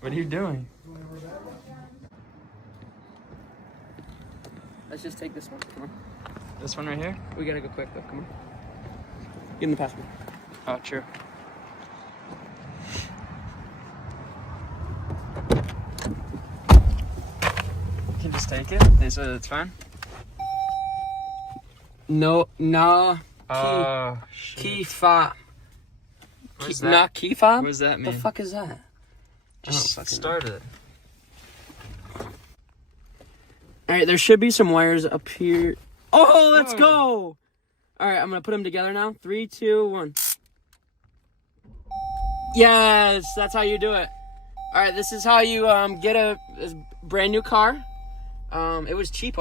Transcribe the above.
What are you doing? Let's just take this one. Come on. This one right here? We gotta go quick though. Come on. Give him the password. Oh, true. You can just take it? It's fine? No. Oh, shit. Key fob. What is that? Not key fob? What does that mean? The fuck is that? Just start it. Alright, there should be some wires up here. Oh, let's go! Alright, I'm gonna put them together now. 3, 2, 1. Yes, that's how you do it. Alright, this is how you get a brand new car. It was cheap.